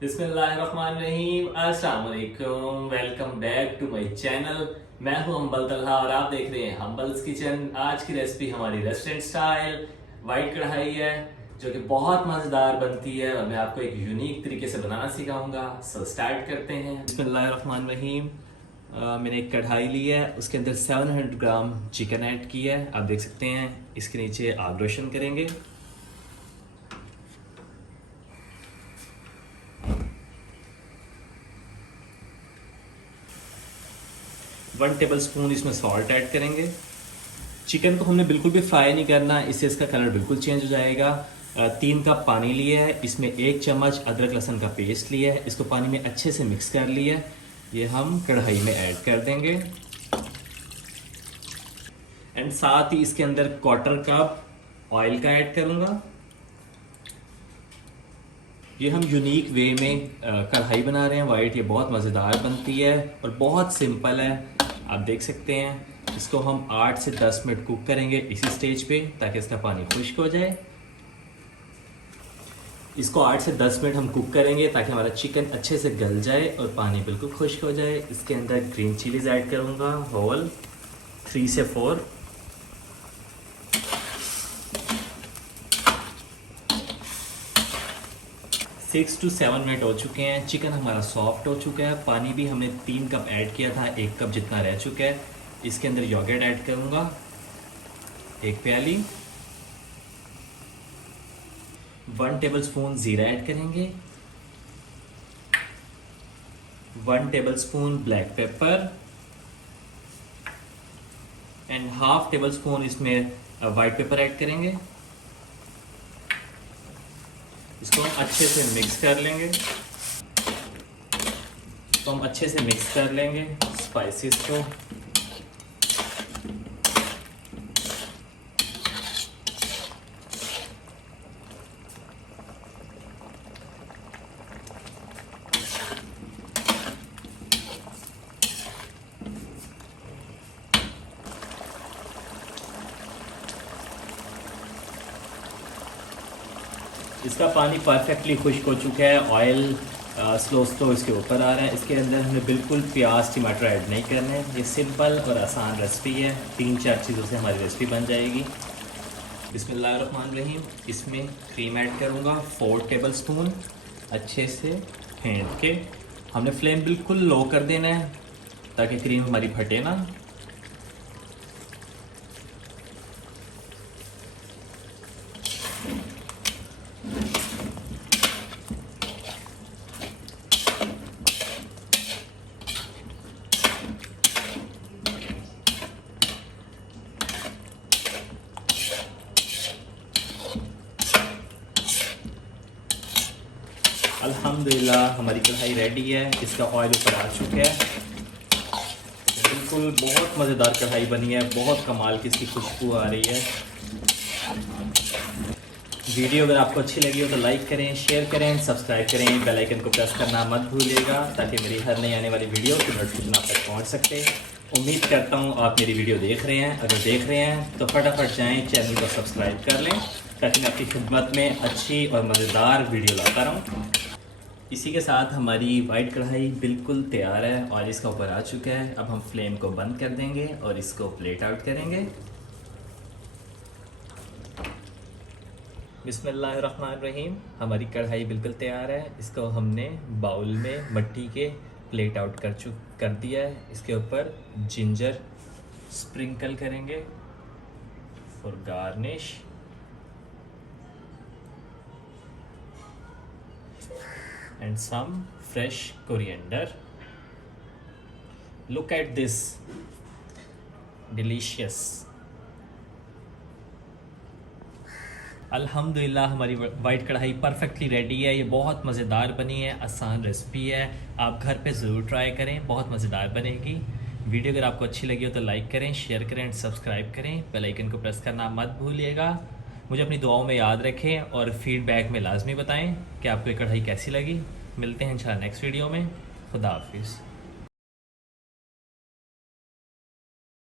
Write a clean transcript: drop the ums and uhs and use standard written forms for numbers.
बिस्मिल्लाहिर्रहमानिर्रहीम। अस्सलाम वालेकुम, welcome back to my channel. मैं हूं हम्बल तलहा और आप देख रहे हैं हम्बल्स किचन। आज की रेसिपी हमारी रेस्टोरेंट स्टाइल वाइट कढ़ाई है जो कि बहुत मज़ेदार बनती है और मैं आपको एक यूनिक तरीके से बनाना सिखाऊंगा। सो स्टार्ट करते हैं। बिस्मिल्लाहिर्रहमानिर्रहीम। मैंने एक कढ़ाई ली है, उसके अंदर 700 ग्राम चिकन ऐड किया है। आप देख सकते हैं, इसके नीचे आग रोशन करेंगे। 1 टेबल स्पून इसमें सॉल्ट ऐड करेंगे। चिकन को हमने बिल्कुल भी फ्राई नहीं करना, इससे इसका कलर बिल्कुल चेंज हो जाएगा। 3 कप पानी लिया है, इसमें 1 चम्मच अदरक लहसुन का पेस्ट लिया है, इसको पानी में अच्छे से मिक्स कर लिया है। ये हम कढ़ाई में ऐड कर देंगे एंड साथ ही इसके अंदर 1/4 कप ऑयल का ऐड करूंगा। ये हम यूनिक वे में कढ़ाई बना रहे हैं वाइट। ये बहुत मज़ेदार बनती है और बहुत सिंपल है। आप देख सकते हैं, इसको हम 8 से 10 मिनट कुक करेंगे इसी स्टेज पे, ताकि इसका पानी खुश्क हो जाए। इसको 8 से 10 मिनट हम कुक करेंगे ताकि हमारा चिकन अच्छे से गल जाए और पानी बिल्कुल खुश्क हो जाए। इसके अंदर ग्रीन चिलीज ऐड करूँगा, होल 3 से 4। सिक्स टू 7 मिनट हो चुके हैं। चिकन हमारा सॉफ्ट हो चुका है। पानी भी हमने 3 कप ऐड किया था, 1 कप जितना रह चुका है। इसके अंदर योगर्ट ऐड करूँगा 1 प्याली। 1 टेबल स्पून ज़ीरा ऐड करेंगे। 1 table spoon black pepper and half table spoon इसमें वाइट पेपर ऐड करेंगे। इसको हम अच्छे से मिक्स कर लेंगे। स्पाइसेस को। इसका पानी परफेक्टली खुश्क हो चुका है। ऑयल स्लो इसके ऊपर आ रहा है। इसके अंदर हमें बिल्कुल प्याज टमाटर ऐड नहीं करने हैं। ये सिंपल और आसान रेसिपी है। 3-4 चीज़ों से हमारी रेसिपी बन जाएगी। बिस्मिल्लाहिर्रहमानिर्रहीम। इसमें क्रीम ऐड करूँगा 4 टेबल स्पून। अच्छे से फेंट के हमने फ्लेम बिल्कुल लो कर देना है ताकि क्रीम हमारी फटे ना। अल्हम्दुलिल्लाह हमारी कढ़ाई रेडी है। इसका ऑयल ऊपर आ चुका है। बिल्कुल बहुत मज़ेदार कढ़ाई बनी है। बहुत कमाल की इसकी खुशबू आ रही है। वीडियो अगर आपको अच्छी लगी हो तो लाइक करें, शेयर करें, सब्सक्राइब करें। बेल आइकन को प्रेस करना मत भूलिएगा ताकि मेरी हर नई आने वाली वीडियो की नोटिफिकेशन आप तक पहुँच सकते। उम्मीद करता हूँ आप मेरी वीडियो देख रहे हैं। अगर देख रहे हैं तो फटाफट जाएँ, चैनल को सब्सक्राइब कर लें ताकि मैं आपकी खिदमत में अच्छी और मज़ेदार वीडियो लाता रहूँ। इसी के साथ हमारी वाइट कढ़ाई बिल्कुल तैयार है और इसका ऊपर आ चुका है। अब हम फ्लेम को बंद कर देंगे और इसको प्लेट आउट करेंगे। बिस्मिल्लाहिर्रहमानिर्रहीम। हमारी कढ़ाई बिल्कुल तैयार है। इसको हमने बाउल में मट्टी के प्लेट आउट कर दिया है। इसके ऊपर जिंजर स्प्रिंकल करेंगे for garnish. And some fresh coriander. Look at this, delicious. अल्हम्दुलिल्लाह हमारी वाइट कढ़ाई परफेक्टली रेडी है। ये बहुत मज़ेदार बनी है, आसान रेसिपी है। आप घर पे ज़रूर ट्राई करें, बहुत मज़ेदार बनेगी। वीडियो अगर आपको अच्छी लगी हो तो लाइक करें, शेयर करें एंड सब्सक्राइब करें। बेल आइकन को प्रेस करना मत भूलिएगा। मुझे अपनी दुआओं में याद रखें और फीडबैक में लाजमी बताएं कि आपको ये कढ़ाई कैसी लगी। मिलते हैं इंशाल्लाह नेक्स्ट वीडियो में। खुदा हाफिज़।